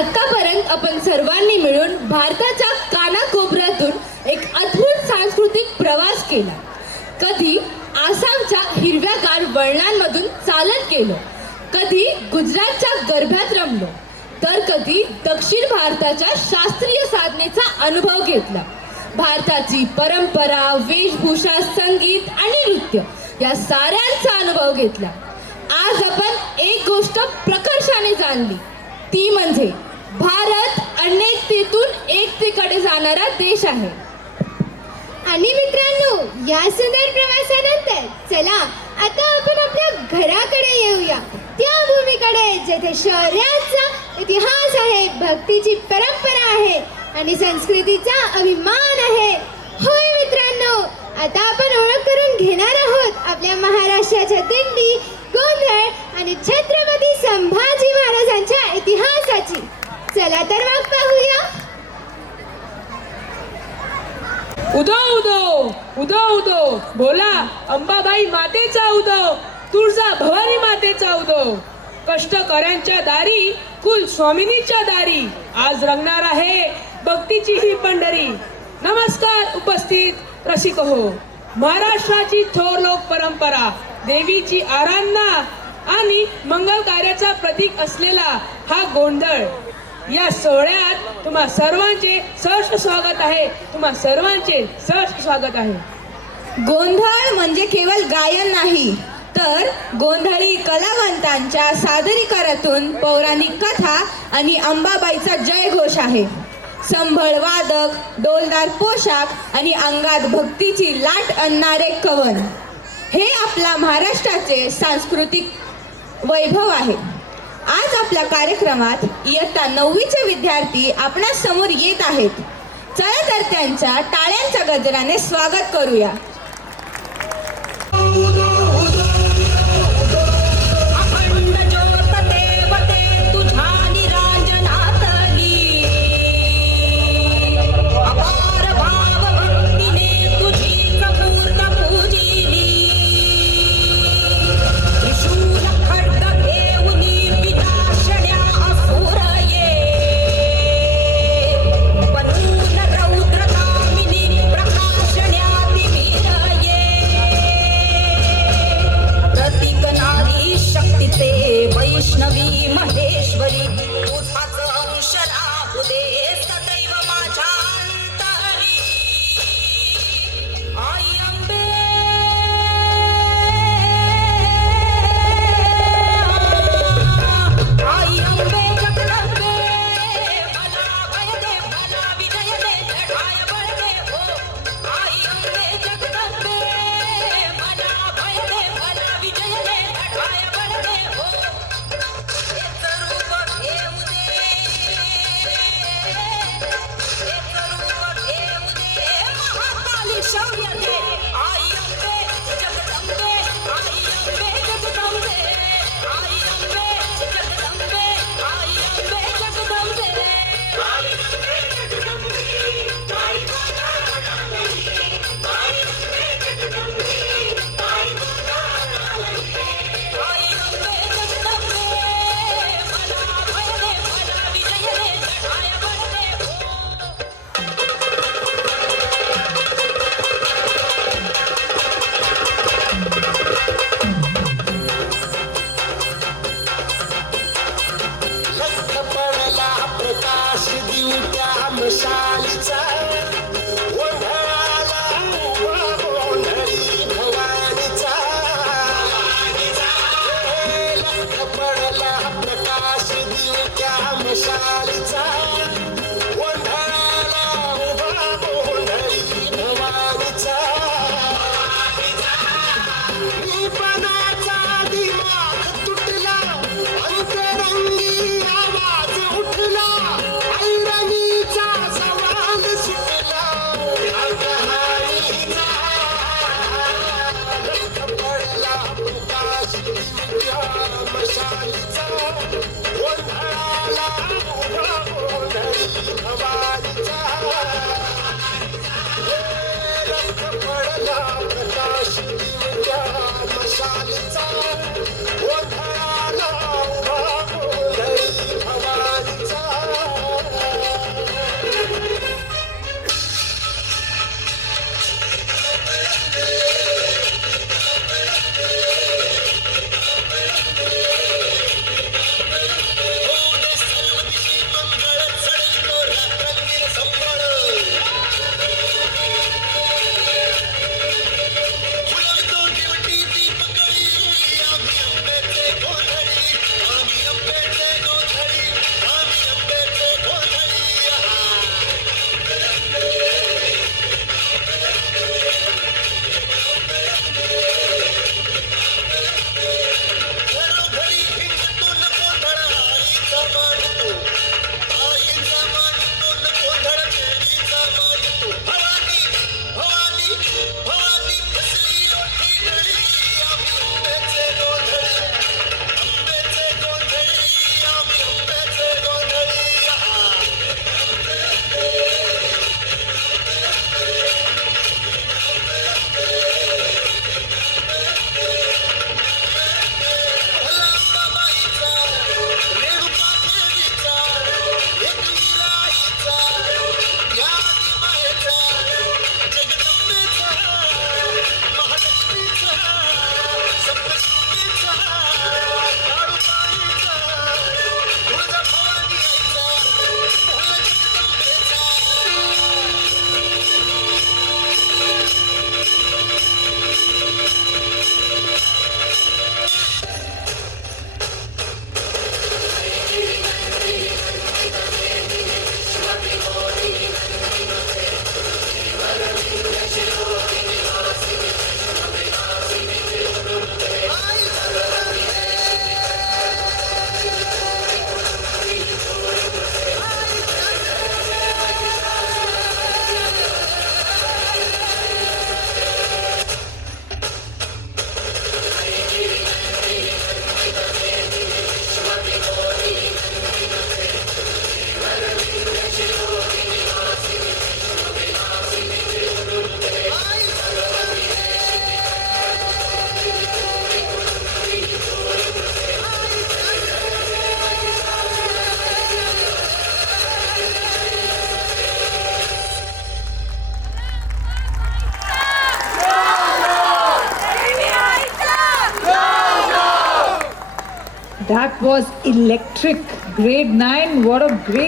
आतापर्यंत आपण सर्वांनी मिळून भारताच्या कानाकोपऱ्यातून एक अद्भुत सांस्कृतिक प्रवास केला. कधी आसामच्या हिरव्यागार वळणांमधून चालत गेलो, कधी गुजरातच्या गरब्यात रमलो, तर कधी दक्षिण भारताच्या शास्त्रीय साधनेचा अनुभव घेतला. भारताची परंपरा, वेशभूषा, संगीत आणि नृत्य या साऱ्यांचा अनुभव घेतला. आज आपण एक गोष्ट प्रकर्षाने जाणली, ती म्हणजे भारत अनेकतेतून एकतेकडे जाणारा देश आहे. आणि मित्रांनो, या सुंदर प्रवासानंतर चला आता आपण आपल्या घराकडे येऊया, त्या भूमीकडे जेथे शौर्याचा इतिहास आहे, भक्तीची परंपरा आहे आणि संस्कृतीचा अभिमान आहे. होय मित्रांनो, आता आपण ओळख करून घेणार आहोत आपल्या महाराष्ट्राच्या दिंडी, गोंधळ आणि छत्रपती संभाजी महाराजांच्या इतिहासाची. चला तर मग पाहूया. उदो उदो उदो उदो बोला अंबाबाई मातेचा उदो, तुळजा भवानी मातेचा उदो. कष्टकऱ्यांच्या दारी, कुल स्वामिनीच्या दारी आज रंगणार आहे भक्तीची ही पंढरी. नमस्कार उपस्थित रसिक हो. महाराष्ट्राची थोर लोक परंपरा, देवीची आराधना आणि मंगल कार्याचा प्रतीक असलेला हा गोंधळ, या सोहळ्यात तुम्हा सर्वांचे सहर्ष स्वागत आहे. तुम्हा सर्वांचे सहर्ष स्वागत आहे. गोंधळ म्हणजे केवळ गायन नाही, तर गोंधळी कलावंतांच्या सादरीकरणातून पौराणिक कथा आणि अंबाबाईचा जयघोष आहे. संभळ वादक, डोलदार पोशाख आणि अंगात भक्तीची लाट आणणारे कवन, हे आपला महाराष्ट्राचे सांस्कृतिक वैभव आहे. आज आपल्या कार्यक्रमात इयत्ता 9वीचे विद्यार्थी आपणा समोर येत आहेत. चला तर त्यांच्या टाळ्यांच्या गजराने स्वागत करूया. अंतरंगी आवाज उठला, ऐरणीचा सवाल सुटला. That was electric. Grade 9, what a great